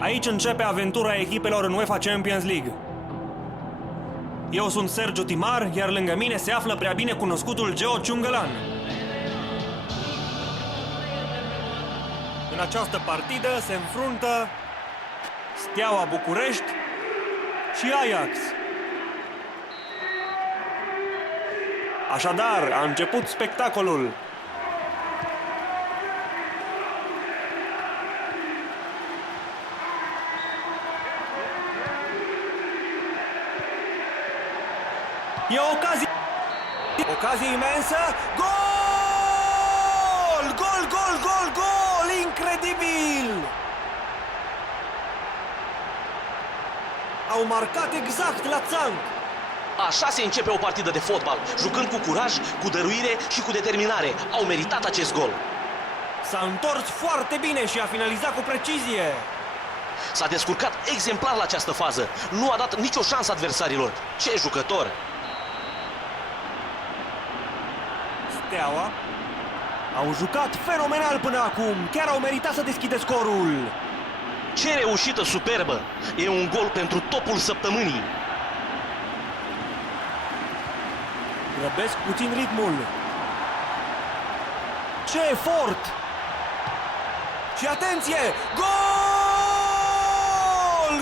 Aici începe aventura echipelor în UEFA Champions League. Eu sunt Sergiu Timar, iar lângă mine se află prea bine cunoscutul Geo Ciungălan. În această partidă se înfruntă Steaua București și Ajax. Așadar, a început spectacolul. E o ocazie imensă. Gol! Gol, gol, gol, gol! Incredibil! Au marcat exact la țanc. Așa se începe o partidă de fotbal, jucând cu curaj, cu dăruire și cu determinare. Au meritat acest gol. S-a întors foarte bine și a finalizat cu precizie. S-a descurcat exemplar la această fază. Nu a dat nicio șansă adversarilor. Ce jucător! Steaua au jucat fenomenal până acum. Chiar au meritat să deschidă scorul. Ce reușită superbă! E un gol pentru topul săptămânii. Grăbesc puțin ritmul. Ce efort! Și atenție! Gol!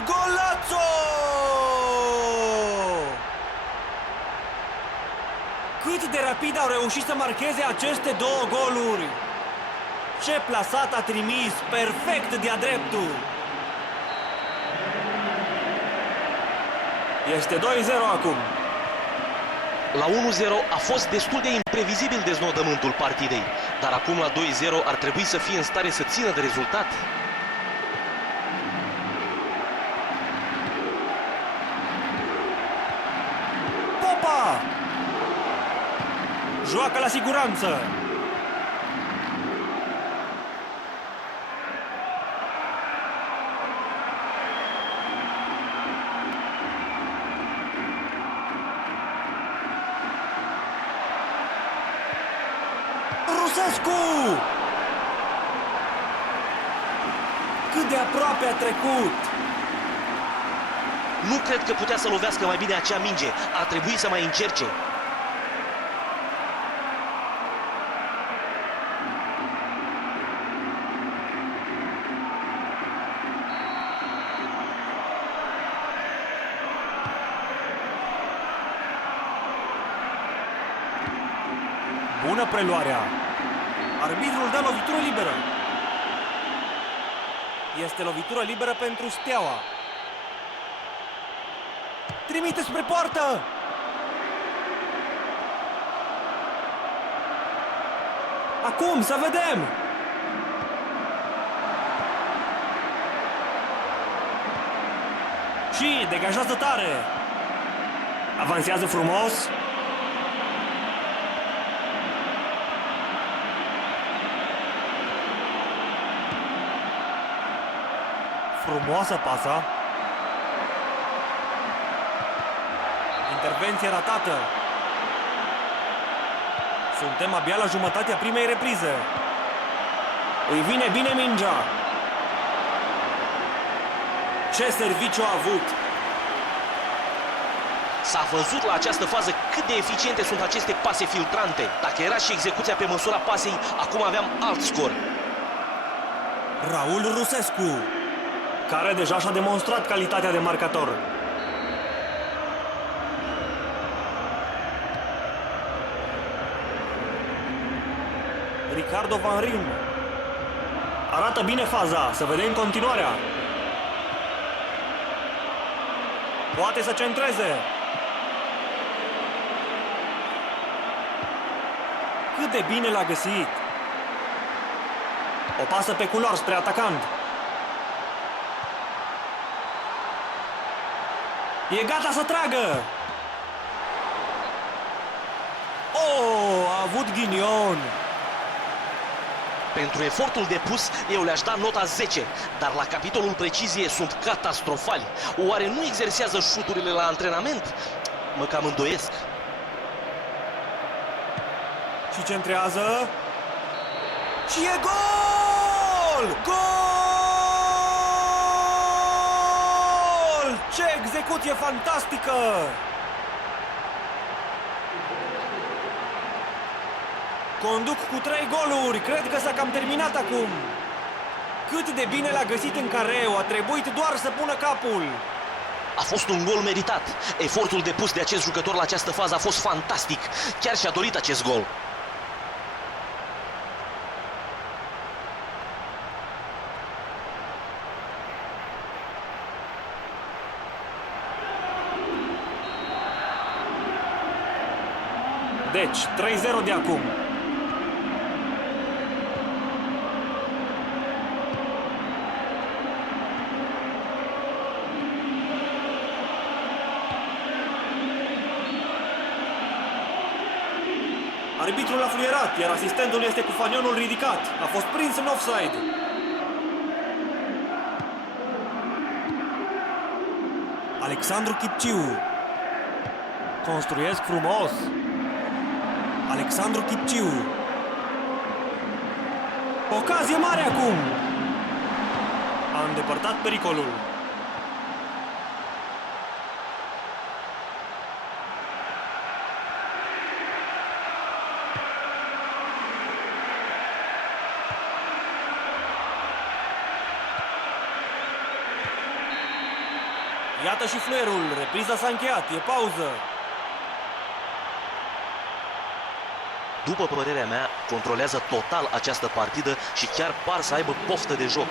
Golazo! Cât de rapid au reușit să marcheze aceste două goluri! Ce plasat a trimis! Perfect de-a dreptul! Este 2-0 acum. La 1-0 a fost destul de imprevizibil deznodământul partidei, dar acum la 2-0 ar trebui să fie în stare să țină de rezultat. Popa! Joacă la siguranță! Rusescu! Cât de aproape a trecut! Nu cred că putea să lovească mai bine acea minge. Ar trebui să mai încerce. Bună preluarea! Arbitrul dă lovitură liberă. Este lovitură liberă pentru Steaua. Trimite spre poartă! Acum, să vedem! Și degajează tare! Avansează frumos! Frumoasă pasa. Intervenție ratată. Suntem abia la jumătatea primei reprize. Îi vine bine mingea. Ce serviciu a avut! S-a văzut la această fază cât de eficiente sunt aceste pase filtrante. Dacă era și execuția pe măsura pasei, acum aveam alt scor. Raul Rusescu, care deja și-a demonstrat calitatea de marcator. Ricardo Van Rijn arată bine faza, să vedem continuarea. Poate să centreze. Cât de bine l-a găsit. O pasă pe culor spre atacant. E gata să tragă! Oh, a avut ghinion! Pentru efortul depus, eu le-aș da nota 10, dar la capitolul precizie sunt catastrofali. Oare nu exersează șuturile la antrenament? Mă cam îndoiesc. Și centrează. Și e gol! Gol! Ce execuție fantastică! Conduc cu 3 goluri. Cred că s-a cam terminat acum. Cât de bine l-a găsit în careu. A trebuit doar să pună capul. A fost un gol meritat. Efortul depus de acest jucător la această fază a fost fantastic. Chiar și-a dorit acest gol. Deci, 3-0 de acum. Arbitrul a fluierat, iar asistentul este cu fanionul ridicat. A fost prins în offside. Alexandru Chipciu. Construiesc frumos. Alexandru Chipciu. Ocazie mare acum. A îndepărtat pericolul. Iată și fluierul. Repriza s-a încheiat. E pauză. După părerea mea, controlează total această partidă și chiar par să aibă poftă de joc.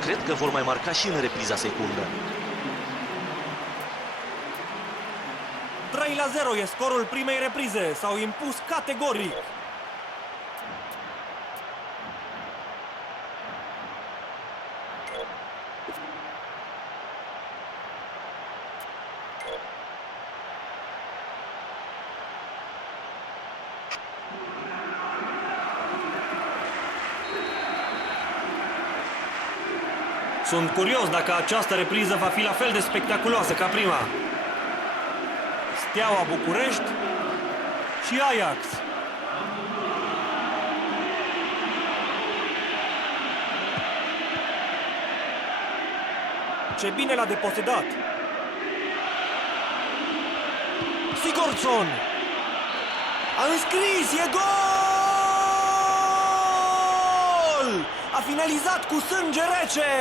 Cred că vor mai marca și în repriza secundă. 3-0 e scorul primei reprize. S-au impus categoric. Sunt curios dacă această repriză va fi la fel de spectaculoasă ca prima. Steaua București și Ajax. Ce bine l-a deposedat. Sigurdsson a înscris, e gol! A finalizat cu sânge rece.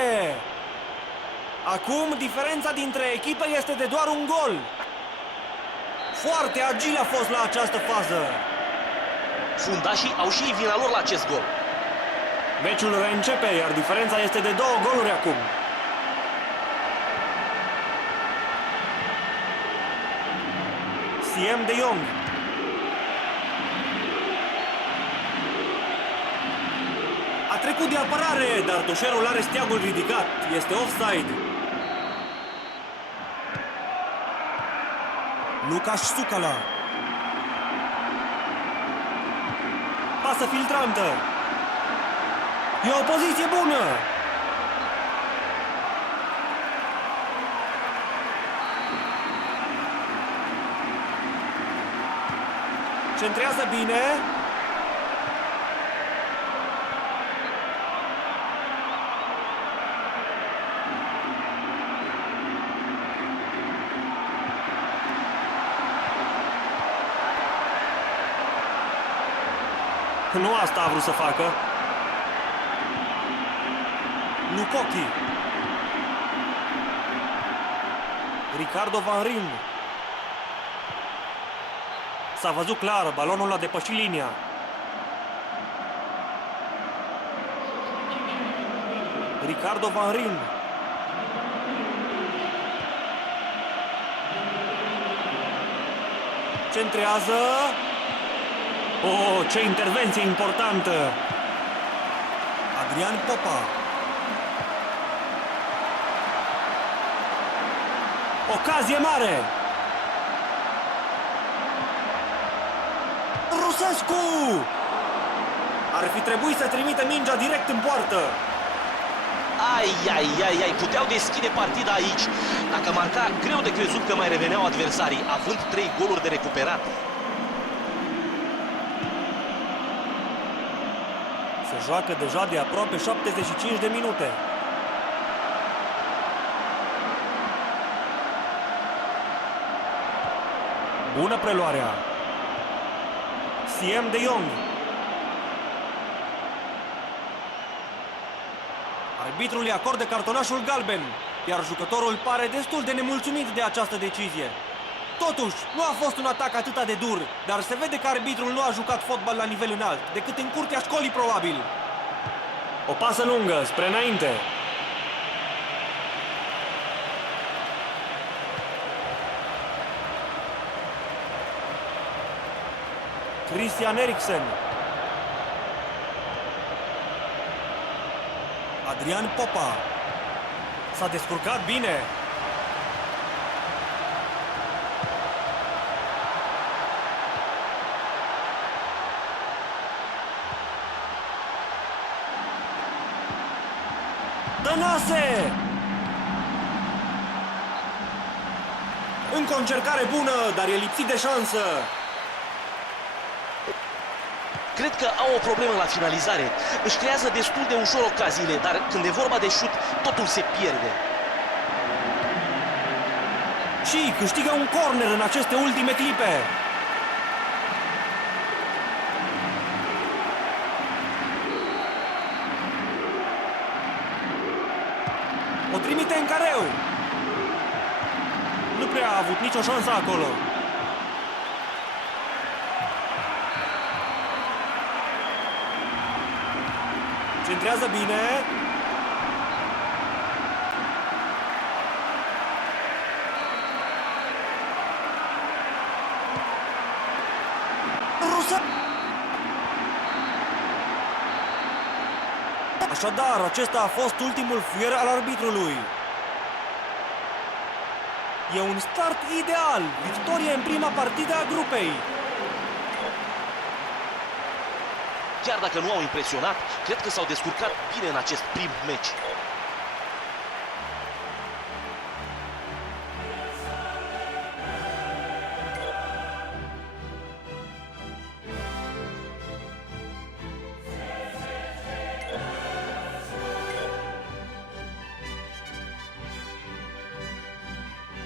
Acum diferența dintre echipe este de doar un gol. Foarte agil a fost la această fază. Fundașii au și ei vina lor la acest gol. Meciul reîncepe, iar diferența este de 2 goluri acum. Siem de Jong. A trecut de apărare, dar tușerul are steagul ridicat. Este offside. Lucas Sucala. Pasă filtrantă. E o poziție bună. Centrează bine. Nu asta a vrut să facă. Lukoki. Ricardo Van Rijn. S-a văzut clar, balonul a depășit linia. Ricardo Van Rijn. Centrează. Oh, ce intervenție importantă! Adrian Popa. Ocazie mare! Rusescu! Ar fi trebuit să trimită mingea direct în poartă. Ai, puteau deschide partida aici. Dacă marca, greu de crezut că mai reveneau adversarii, având 3 goluri de recuperat. Se joacă deja de aproape 75 de minute. Bună preluarea. Siem de Jong. Arbitrul îi acordă cartonașul galben, iar jucătorul pare destul de nemulțumit de această decizie. Totuși, nu a fost un atac atât de dur, dar se vede că arbitrul nu a jucat fotbal la nivel înalt, decât în curtea școlii probabil. O pasă lungă, spre înainte. Christian Eriksen. Adrian Popa. S-a descurcat bine. Tănase! Încă o încercare bună, dar e lipsit de șansă. Cred că au o problemă la finalizare. Își creează destul de ușor ocaziile, dar când e vorba de șut, totul se pierde. Și câștigă un corner în aceste ultime clipe. O trimite în careu. Nu prea a avut nicio șansă acolo. Centrează bine. Rusă! Așadar, acesta a fost ultimul fluier al arbitrului. E un start ideal. Victorie în prima partidă a grupei. Chiar dacă nu au impresionat, cred că s-au descurcat bine în acest prim meci.